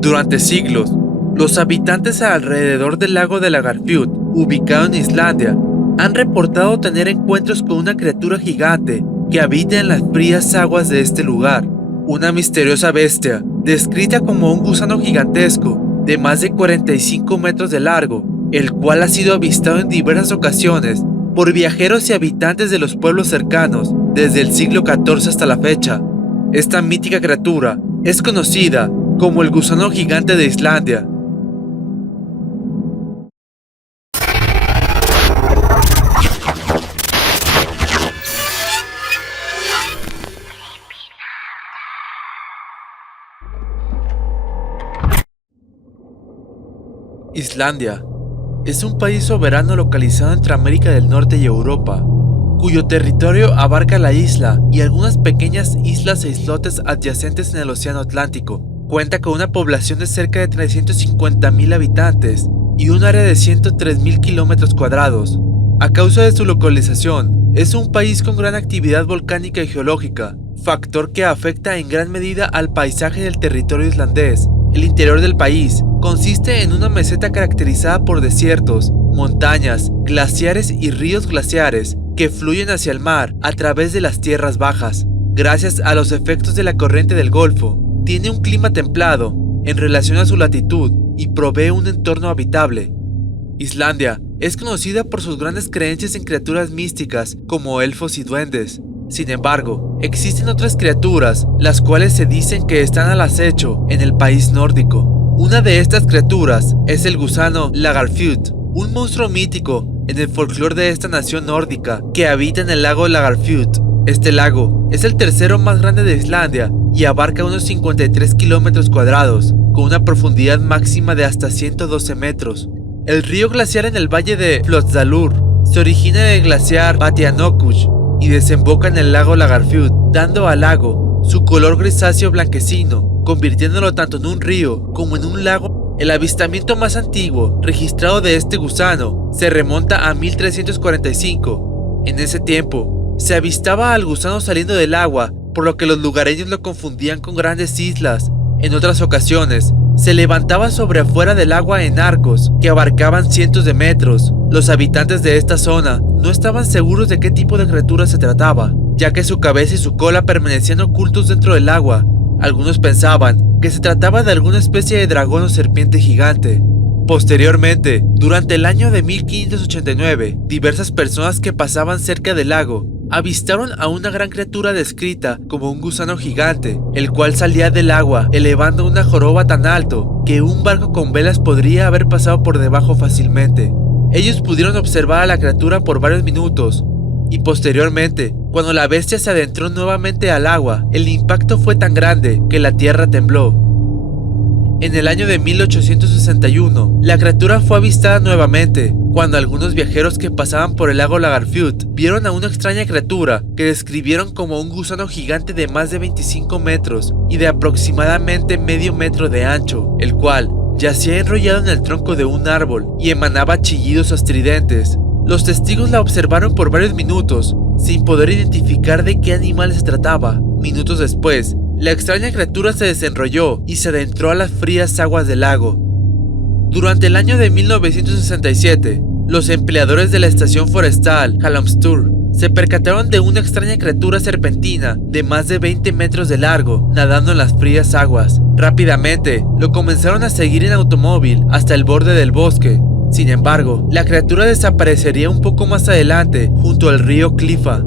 Durante siglos, los habitantes alrededor del lago de Lagarfjord, ubicado en Islandia, han reportado tener encuentros con una criatura gigante que habita en las frías aguas de este lugar. Una misteriosa bestia, descrita como un gusano gigantesco de más de 45 metros de largo, el cual ha sido avistado en diversas ocasiones por viajeros y habitantes de los pueblos cercanos desde el siglo XIV hasta la fecha. Esta mítica criatura es conocida como el gusano gigante de Islandia. Islandia es un país soberano localizado entre América del Norte y Europa, cuyo territorio abarca la isla y algunas pequeñas islas e islotes adyacentes en el Océano Atlántico. Cuenta con una población de cerca de 350.000 habitantes y un área de 103.000 kilómetros cuadrados. A causa de su localización, es un país con gran actividad volcánica y geológica, factor que afecta en gran medida al paisaje del territorio islandés. El interior del país consiste en una meseta caracterizada por desiertos, montañas, glaciares y ríos glaciares que fluyen hacia el mar a través de las tierras bajas. Gracias a los efectos de la corriente del Golfo, tiene un clima templado en relación a su latitud y provee un entorno habitable. Islandia es conocida por sus grandes creencias en criaturas místicas como elfos y duendes. Sin embargo, existen otras criaturas, las cuales se dicen que están al acecho en el país nórdico. Una de estas criaturas es el gusano Lagarfjord, un monstruo mítico en el folclore de esta nación nórdica que habita en el lago Lagarfjord. Este lago es el tercero más grande de Islandia y abarca unos 53 kilómetros cuadrados, con una profundidad máxima de hasta 112 metros. El río glaciar en el valle de Fljótsdalur se origina del glaciar Vatnajökull y desemboca en el lago Lagarfjord, dando al lago su color grisáceo blanquecino, convirtiéndolo tanto en un río como en un lago. El avistamiento más antiguo registrado de este gusano se remonta a 1345. En ese tiempo, se avistaba al gusano saliendo del agua, por lo que los lugareños lo confundían con grandes islas. En otras ocasiones, se levantaba sobre afuera del agua en arcos que abarcaban cientos de metros. Los habitantes de esta zona no estaban seguros de qué tipo de criatura se trataba, ya que su cabeza y su cola permanecían ocultos dentro del agua. Algunos pensaban que se trataba de alguna especie de dragón o serpiente gigante. Posteriormente, durante el año de 1589, diversas personas que pasaban cerca del lago avistaron a una gran criatura descrita como un gusano gigante, el cual salía del agua elevando una joroba tan alto que un barco con velas podría haber pasado por debajo fácilmente. Ellos pudieron observar a la criatura por varios minutos y posteriormente, cuando la bestia se adentró nuevamente al agua, el impacto fue tan grande que la tierra tembló. En el año de 1861, la criatura fue avistada nuevamente, cuando algunos viajeros que pasaban por el lago Lagarfjord vieron a una extraña criatura que describieron como un gusano gigante de más de 25 metros y de aproximadamente medio metro de ancho, el cual yacía enrollado en el tronco de un árbol y emanaba chillidos estridentes. Los testigos la observaron por varios minutos, sin poder identificar de qué animal se trataba. Minutos después, la extraña criatura se desenrolló y se adentró a las frías aguas del lago. Durante el año de 1967, los empleadores de la estación forestal Hallandstur se percataron de una extraña criatura serpentina de más de 20 metros de largo, nadando en las frías aguas. Rápidamente, lo comenzaron a seguir en automóvil hasta el borde del bosque. Sin embargo, la criatura desaparecería un poco más adelante, junto al río Clifa.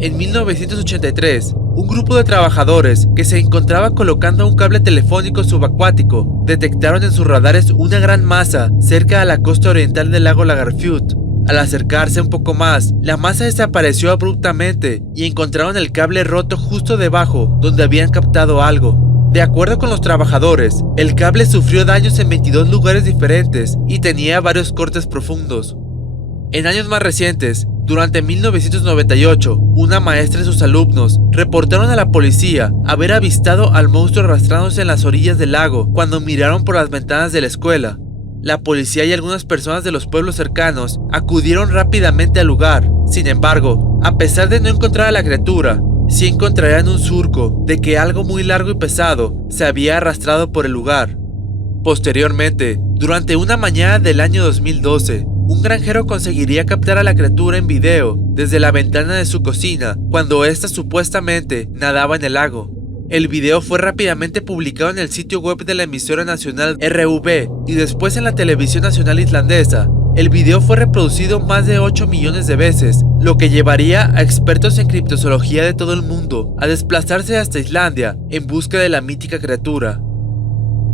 En 1983, un grupo de trabajadores que se encontraba colocando un cable telefónico subacuático detectaron en sus radares una gran masa cerca a la costa oriental del lago Lagarfjord. Al acercarse un poco más, la masa desapareció abruptamente y encontraron el cable roto justo debajo donde habían captado algo. De acuerdo con los trabajadores, el cable sufrió daños en 22 lugares diferentes y tenía varios cortes profundos. En años más recientes, durante 1998, una maestra y sus alumnos reportaron a la policía haber avistado al monstruo arrastrándose en las orillas del lago cuando miraron por las ventanas de la escuela. La policía y algunas personas de los pueblos cercanos acudieron rápidamente al lugar. Sin embargo, a pesar de no encontrar a la criatura, sí encontrarían un surco de que algo muy largo y pesado se había arrastrado por el lugar. Posteriormente, durante una mañana del año 2012, un granjero conseguiría captar a la criatura en video desde la ventana de su cocina cuando ésta supuestamente nadaba en el lago. El video fue rápidamente publicado en el sitio web de la emisora nacional RV y después en la televisión nacional islandesa. El video fue reproducido más de 8 millones de veces, lo que llevaría a expertos en criptozoología de todo el mundo a desplazarse hasta Islandia en busca de la mítica criatura.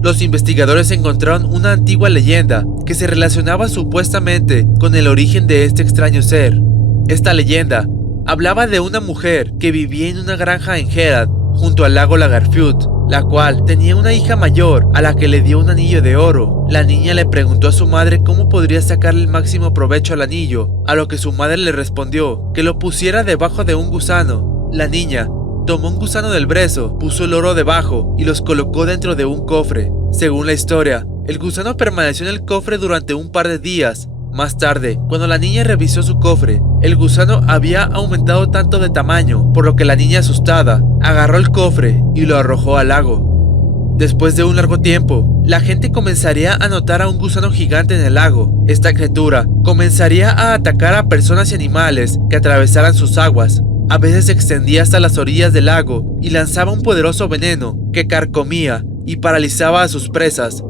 Los investigadores encontraron una antigua leyenda que se relacionaba supuestamente con el origen de este extraño ser. Esta leyenda hablaba de una mujer que vivía en una granja en Herad, junto al lago Lagarfjord, la cual tenía una hija mayor a la que le dio un anillo de oro. La niña le preguntó a su madre cómo podría sacarle el máximo provecho al anillo, a lo que su madre le respondió que lo pusiera debajo de un gusano. La niña tomó un gusano del brezo, puso el oro debajo y los colocó dentro de un cofre. Según la historia, el gusano permaneció en el cofre durante un par de días. Más tarde, cuando la niña revisó su cofre, el gusano había aumentado tanto de tamaño, por lo que la niña, asustada, agarró el cofre y lo arrojó al lago. Después de un largo tiempo, la gente comenzaría a notar a un gusano gigante en el lago. Esta criatura comenzaría a atacar a personas y animales que atravesaran sus aguas. A veces se extendía hasta las orillas del lago y lanzaba un poderoso veneno que carcomía y paralizaba a sus presas.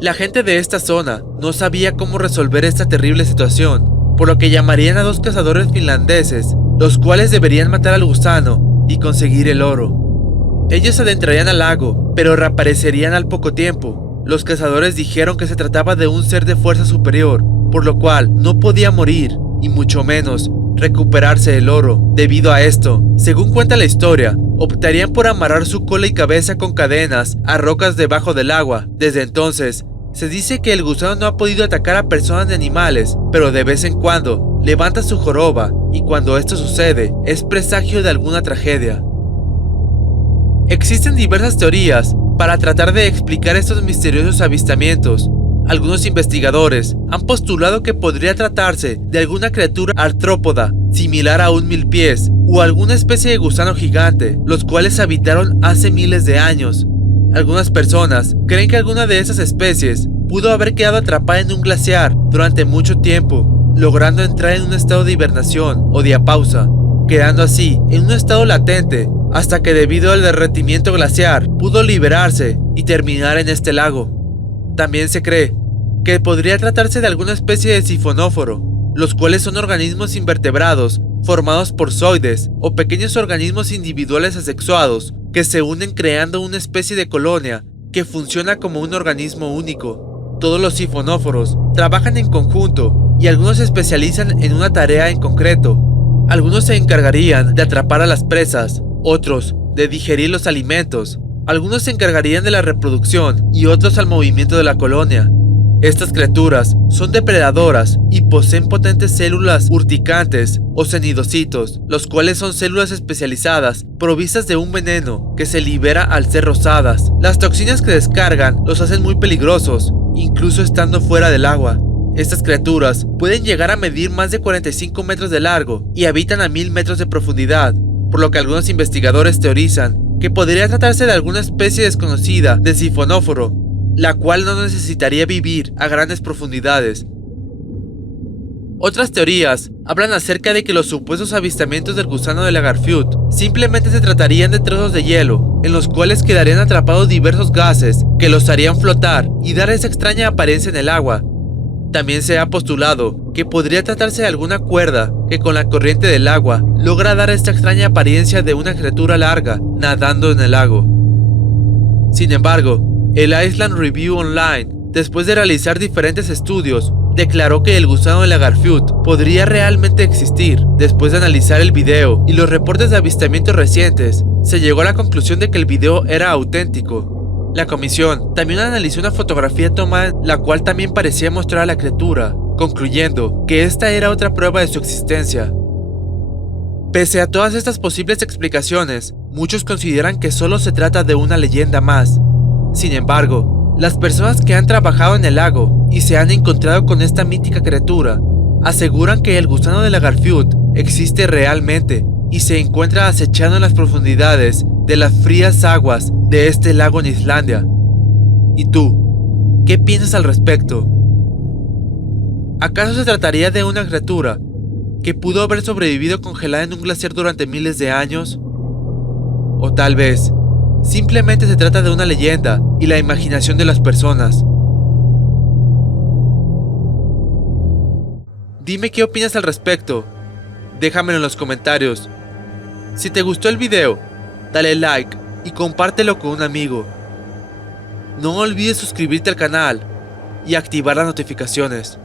La gente de esta zona no sabía cómo resolver esta terrible situación, por lo que llamarían a 2 cazadores finlandeses, los cuales deberían matar al gusano y conseguir el oro. Ellos se adentrarían al lago, pero reaparecerían al poco tiempo. Los cazadores dijeron que se trataba de un ser de fuerza superior, por lo cual no podía morir, y mucho menos recuperarse el oro. Debido a esto, según cuenta la historia, optarían por amarrar su cola y cabeza con cadenas a rocas debajo del agua. Desde entonces, se dice que el gusano no ha podido atacar a personas ni animales, pero de vez en cuando levanta su joroba, y cuando esto sucede, es presagio de alguna tragedia. Existen diversas teorías para tratar de explicar estos misteriosos avistamientos. Algunos investigadores han postulado que podría tratarse de alguna criatura artrópoda similar a un milpiés o alguna especie de gusano gigante, los cuales habitaron hace miles de años. Algunas personas creen que alguna de esas especies pudo haber quedado atrapada en un glaciar durante mucho tiempo, logrando entrar en un estado de hibernación o diapausa, quedando así en un estado latente hasta que, debido al derretimiento glaciar, pudo liberarse y terminar en este lago. También se cree que podría tratarse de alguna especie de sifonóforo, los cuales son organismos invertebrados formados por zoides o pequeños organismos individuales asexuados que se unen creando una especie de colonia que funciona como un organismo único. Todos los sifonóforos trabajan en conjunto y algunos se especializan en una tarea en concreto. Algunos se encargarían de atrapar a las presas, otros de digerir los alimentos. Algunos se encargarían de la reproducción y otros al movimiento de la colonia. Estas criaturas son depredadoras y poseen potentes células urticantes o cenidocitos, los cuales son células especializadas provistas de un veneno que se libera al ser rozadas. Las toxinas que descargan los hacen muy peligrosos, incluso estando fuera del agua. Estas criaturas pueden llegar a medir más de 45 metros de largo y habitan a 1000 metros de profundidad, por lo que algunos investigadores teorizan que podría tratarse de alguna especie desconocida de sifonóforo, la cual no necesitaría vivir a grandes profundidades. Otras teorías hablan acerca de que los supuestos avistamientos del gusano de Lagarfjord simplemente se tratarían de trozos de hielo, en los cuales quedarían atrapados diversos gases que los harían flotar y dar esa extraña apariencia en el agua. También se ha postulado que podría tratarse de alguna cuerda que con la corriente del agua logra dar esta extraña apariencia de una criatura larga nadando en el lago. Sin embargo, el Iceland Review Online, después de realizar diferentes estudios, declaró que el gusano de Lagarfjord podría realmente existir. Después de analizar el video y los reportes de avistamientos recientes, se llegó a la conclusión de que el video era auténtico. La comisión también analizó una fotografía tomada, la cual también parecía mostrar a la criatura, concluyendo que esta era otra prueba de su existencia. Pese a todas estas posibles explicaciones, muchos consideran que solo se trata de una leyenda más. Sin embargo, las personas que han trabajado en el lago y se han encontrado con esta mítica criatura aseguran que el gusano de Lagarfjord existe realmente y se encuentra acechando en las profundidades de las frías aguas de este lago en Islandia. ¿Y tú? ¿Qué piensas al respecto? ¿Acaso se trataría de una criatura que pudo haber sobrevivido congelada en un glaciar durante miles de años? O tal vez, simplemente se trata de una leyenda y la imaginación de las personas. Dime qué opinas al respecto. Déjamelo en los comentarios. Si te gustó el video, dale like y compártelo con un amigo. No olvides suscribirte al canal y activar las notificaciones.